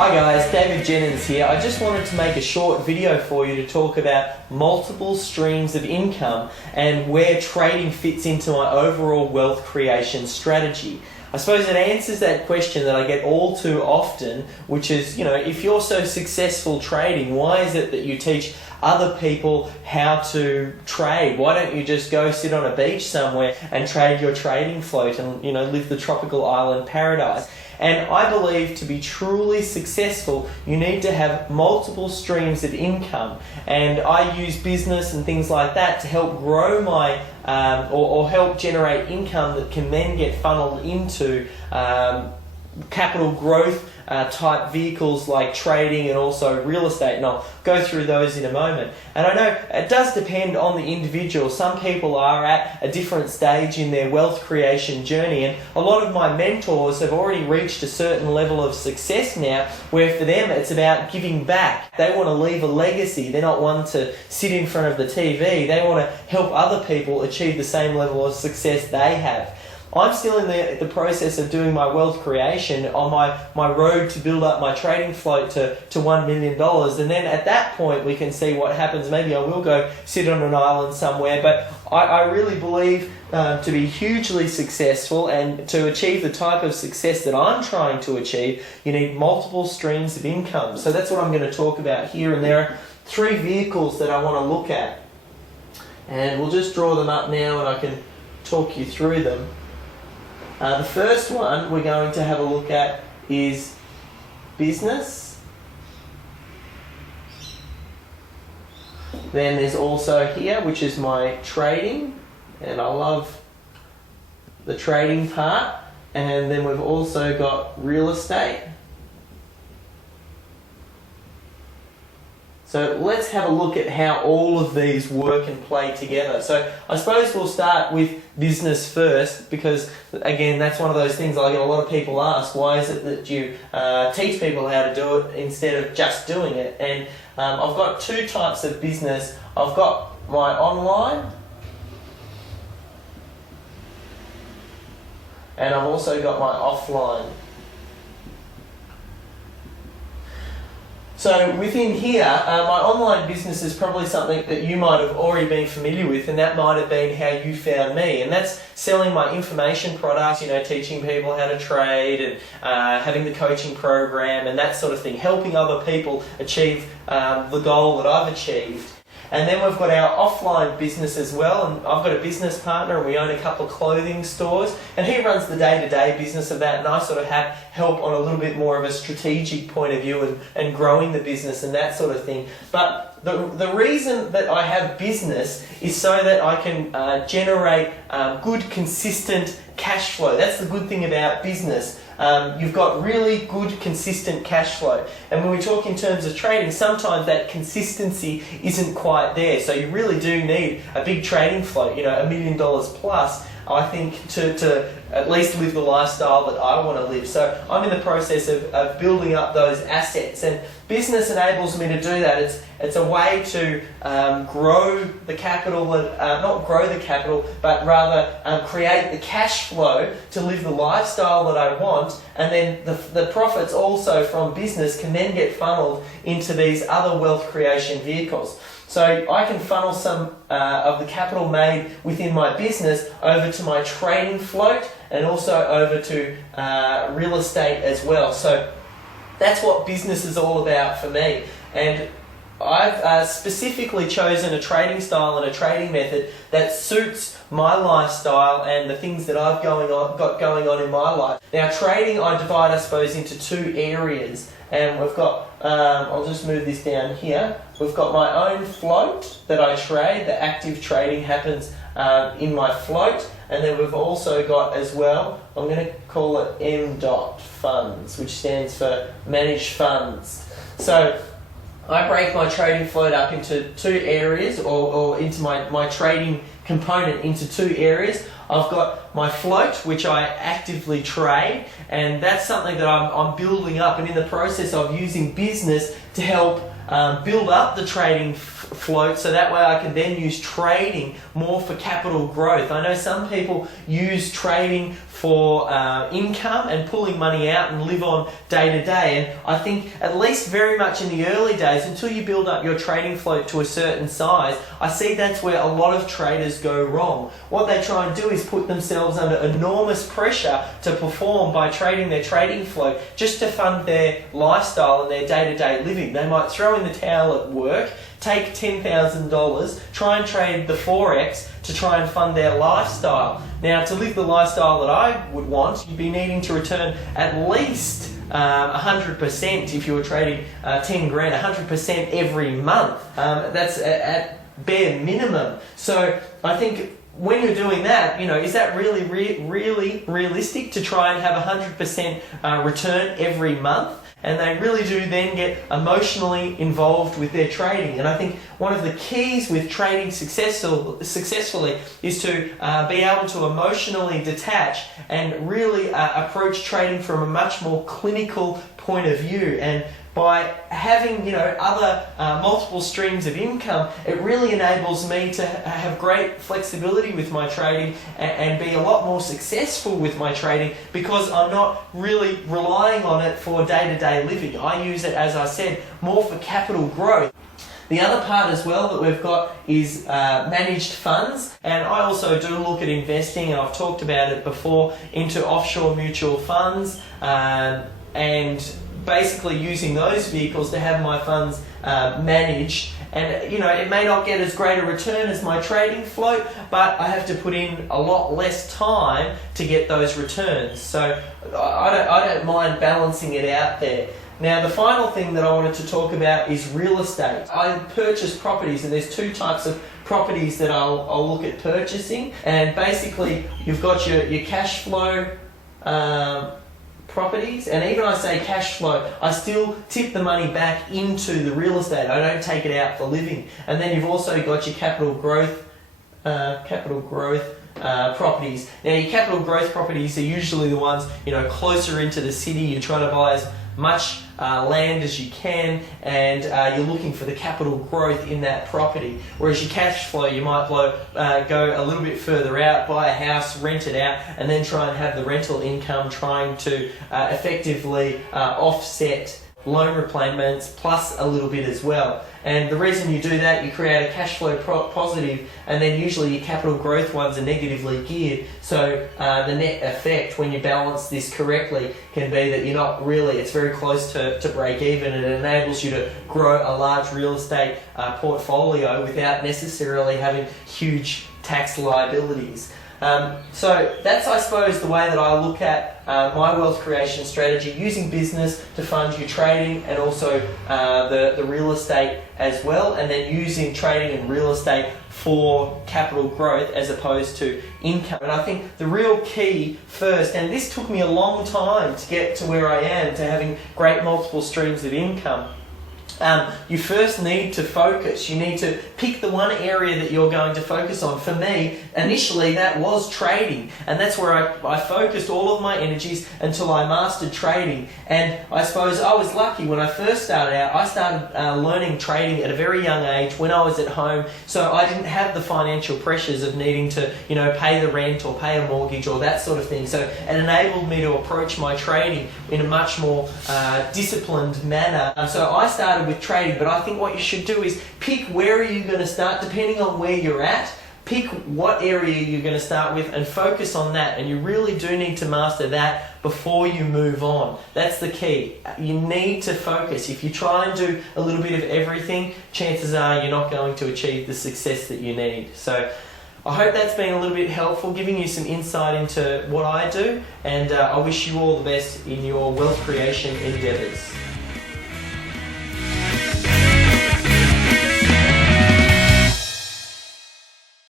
Hi guys, David Jenyns here. I just wanted to make a short video for you to talk about multiple streams of income and where trading fits into my overall wealth creation strategy. I suppose it answers that question that I get all too often, which is, if you're so successful trading, why is it that you teach other people how to trade? Why don't you just go sit on a beach somewhere and trade your trading float and, live the tropical island paradise? And I believe to be truly successful, you need to have multiple streams of income. And I use business and things like that to help grow my, or help generate income that can then get funneled into capital growth type vehicles like trading and also real estate, and I'll go through those in a moment. And I know it does depend on the individual. Some people are at a different stage in their wealth creation journey, and a lot of my mentors have already reached a certain level of success now where for them it's about giving back. They want to leave a legacy. They're not one to sit in front of the TV. They want to help other people achieve the same level of success they have. I'm still in the process of doing my wealth creation on my road to build up my trading float to $1 million. And then at that point, we can see what happens. Maybe I will go sit on an island somewhere. But I really believe to be hugely successful and to achieve the type of success that I'm trying to achieve, you need multiple streams of income. So that's what I'm going to talk about here. And there are 3 vehicles that I want to look at. And we'll just draw them up now and I can talk you through them. The first one we're going to have a look at is business. Then there's also here, which is my trading, and I love the trading part. And then we've also got real estate. So let's have a look at how all of these work and play together. So I suppose we'll start with business first, because again, that's one of those things I get a lot of people ask, why is it that you teach people how to do it instead of just doing it? And I've got 2 types of business. I've got my online, and I've also got my offline. So within here, my online business is probably something that you might have already been familiar with, and that might have been how you found me. And that's selling my information products, teaching people how to trade and having the coaching program and that sort of thing, helping other people achieve the goal that I've achieved. And then we've got our offline business as well, and I've got a business partner and we own a couple of clothing stores, and he runs the day-to-day business of that, and I sort of have help on a little bit more of a strategic point of view and growing the business and that sort of thing. But the reason that I have business is so that I can generate good, consistent cash flow. That's the good thing about business. You've got really good, consistent cash flow. And when we talk in terms of trading, sometimes that consistency isn't quite there. So you really do need a big trading float, $1 million plus, I think, to at least live the lifestyle that I want to live. So I'm in the process of building up those assets, and business enables me to do that. It's a way to grow the capital, not grow the capital, but rather create the cash flow to live the lifestyle that I want, and then the profits also from business can then get funneled into these other wealth creation vehicles. So I can funnel some of the capital made within my business over to my trading float and also over to real estate as well. So that's what business is all about for me. And I've specifically chosen a trading style and a trading method that suits my lifestyle and the things that I've got going on in my life. Now, trading I divide, I suppose, into 2 areas. And we've got, I'll just move this down here. We've got my own float that I trade. The active trading happens in my float. And then we've also got as well, I'm going to call it M.funds, which stands for managed funds. So I break my trading float up into 2 areas, or into my trading component into 2 areas. I've got my float, which I actively trade, and that's something that I'm building up and in the process of using business to help build up the trading float, so that way I can then use trading more for capital growth. I know some people use trading for income and pulling money out and live on day to day. And I think at least very much in the early days, until you build up your trading float to a certain size, I see that's where a lot of traders go wrong. What they try and do is put themselves under enormous pressure to perform by trading their trading float just to fund their lifestyle and their day-to-day living. They might throw in the towel at work, take $10,000, try and trade the Forex to try and fund their lifestyle. Now, to live the lifestyle that I would want, you'd be needing to return at least 100% if you were trading 10 grand, 100% every month. That's at bare minimum. So I think when you're doing that, is that really realistic to try and have 100% return every month? And they really do then get emotionally involved with their trading. And I think one of the keys with trading successfully is to be able to emotionally detach and really approach trading from a much more clinical point of view. And by having other multiple streams of income, it really enables me to have great flexibility with my trading and be a lot more successful with my trading, because I'm not really relying on it for day-to-day living. I use it, as I said, more for capital growth. The other part as well that we've got is managed funds, and I also do look at investing, and I've talked about it before, into offshore mutual funds and basically using those vehicles to have my funds managed. And it may not get as great a return as my trading float, but I have to put in a lot less time to get those returns. So I don't mind balancing it out there. Now, the final thing that I wanted to talk about is real estate. I purchase properties, and there's two types of properties that I'll look at purchasing. And basically, you've got your cash flow properties, and even I say cash flow, I still tip the money back into the real estate. I don't take it out for living. And then you've also got your capital growth properties. Now, your capital growth properties are usually the ones closer into the city. You're trying to buy as much land as you can, and you're looking for the capital growth in that property. Whereas your cash flow, you might go a little bit further out, buy a house, rent it out, and then try and have the rental income trying to effectively offset loan repayments plus a little bit as well. And the reason you do that, you create a cash flow positive, and then usually your capital growth ones are negatively geared. So the net effect, when you balance this correctly, can be that it's very close to break even, and it enables you to grow a large real estate portfolio without necessarily having huge tax liabilities. So that's, I suppose, the way that I look at my wealth creation strategy, using business to fund your trading and also the real estate as well, and then using trading and real estate for capital growth as opposed to income. And I think the real key first, and this took me a long time to get to where I am, to having great multiple streams of income, you first need to focus. You need to pick the one area that you're going to focus on. For me, initially that was trading, and that's where I focused all of my energies until I mastered trading. And I suppose I was lucky when I first started out. I started learning trading at a very young age when I was at home, so I didn't have the financial pressures of needing to pay the rent or pay a mortgage or that sort of thing. So it enabled me to approach my trading in a much more disciplined manner. So I started with trading, but I think what you should do is pick where are you going to start, depending on where you're at. Pick what area you're going to start with and focus on that, and you really do need to master that before you move on. That's the key. You need to focus. If you try and do a little bit of everything, chances are you're not going to achieve the success that you need. So I hope that's been a little bit helpful, giving you some insight into what I do, and I wish you all the best in your wealth creation endeavours.